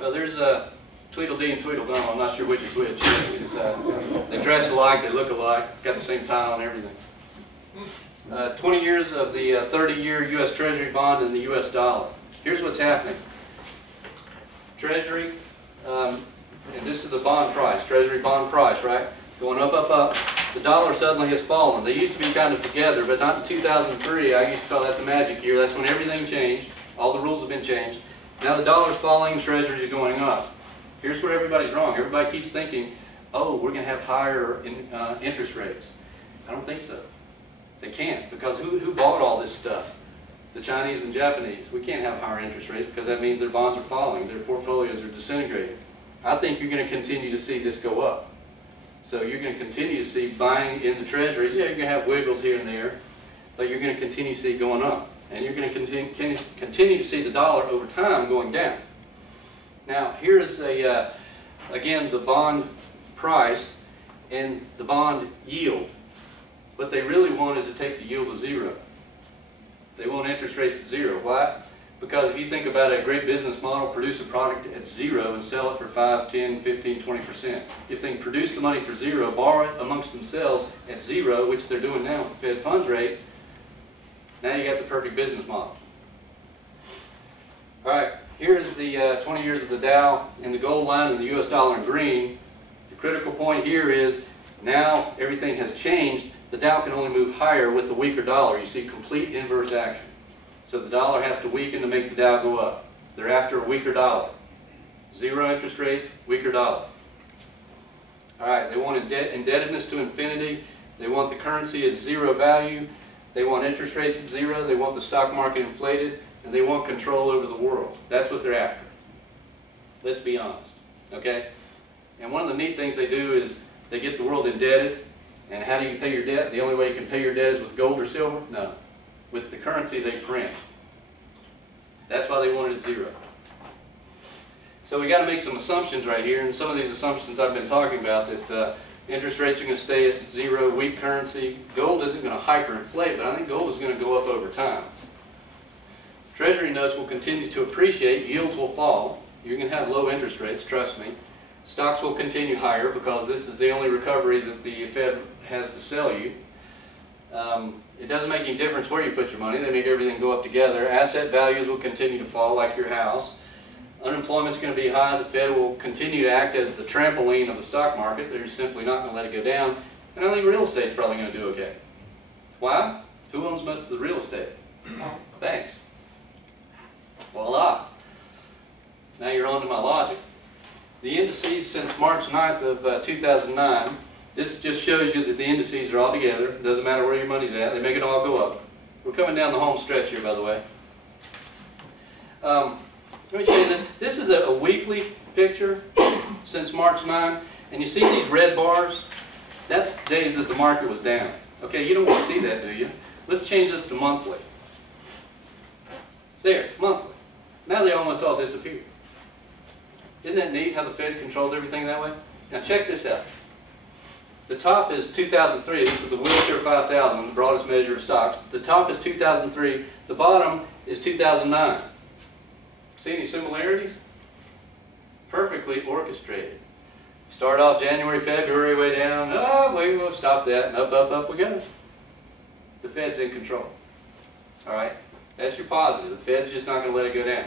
Well, there's a Tweedledee and Tweedledum. I'm not sure which is which. They dress alike, they look alike, got the same tie on everything. 20 years of the 30-year U.S. Treasury bond and the U.S. dollar. Here's what's happening. Treasury, and this is the bond price, Treasury bond price, right? Going up, up, up. The dollar suddenly has fallen. They used to be kind of together, but not in 2003. I used to call that the magic year. That's when everything changed. All the rules have been changed. Now the dollar's falling, Treasuries are going up. Here's where everybody's wrong. Everybody keeps thinking, oh, we're going to have higher interest rates. I don't think so. They can't, because who bought all this stuff? The Chinese and Japanese. We can't have higher interest rates because that means their bonds are falling, their portfolios are disintegrating. I think you're going to continue to see this go up. So you're going to continue to see buying in the treasuries. Yeah, you're going to have wiggles here and there, but you're going to continue to see it going up. And you're going to continue to see the dollar over time going down. Now, here's again, the bond price and the bond yield. What they really want is to take the yield to zero. They want interest rates at zero. Why? Because if you think about a great business model, produce a product at zero and sell it for 5, 10, 15, 20%. If they can produce the money for zero, borrow it amongst themselves at zero, which they're doing now with the Fed funds rate, now you got the perfect business model. All right, here's the 20 years of the Dow in the gold line and the US dollar in green. The critical point here is now everything has changed. The Dow can only move higher with the weaker dollar. You see complete inverse action. So the dollar has to weaken to make the Dow go up. They're after a weaker dollar. Zero interest rates, weaker dollar. All right, they want indebtedness to infinity. They want the currency at zero value. They want interest rates at zero. They want the stock market inflated. And they want control over the world. That's what they're after. Let's be honest. Okay? And one of the neat things they do is they get the world indebted. And how do you pay your debt? The only way you can pay your debt is with gold or silver? No. With the currency they print. That's why they want it at zero. So we got to make some assumptions right here, and some of these assumptions I've been talking about, that interest rates are going to stay at zero, weak currency. Gold isn't going to hyperinflate, but I think gold is going to go up over time. Treasury notes will continue to appreciate, yields will fall. You're going to have low interest rates, trust me. Stocks will continue higher because this is the only recovery that the Fed has to sell you. It doesn't make any difference where you put your money. They make everything go up together. Asset values will continue to fall like your house. Unemployment's going to be high. The Fed will continue to act as the trampoline of the stock market. They're simply not going to let it go down. And I think real estate's probably going to do okay. Why? Who owns most of the real estate? Thanks. Voila. Now you're on to my logic. The indices since March 9th of 2009, this just shows you that the indices are all together. It doesn't matter where your money's at. They make it all go up. We're coming down the home stretch here, by the way. Let me show you that. This is a weekly picture since March 9. And you see these red bars? That's days that the market was down. Okay, you don't want to see that, do you? Let's change this to monthly. There, monthly. Now they almost all disappear. Isn't that neat how the Fed controls everything that way? Now check this out. The top is 2003. This is the Wilshire 5000, the broadest measure of stocks. The top is 2003. The bottom is 2009. See any similarities? Perfectly orchestrated. Start off January, February, way down. Oh, wait, we'll stop that. And up, up, up we go. The Fed's in control. All right? That's your positive. The Fed's just not going to let it go down.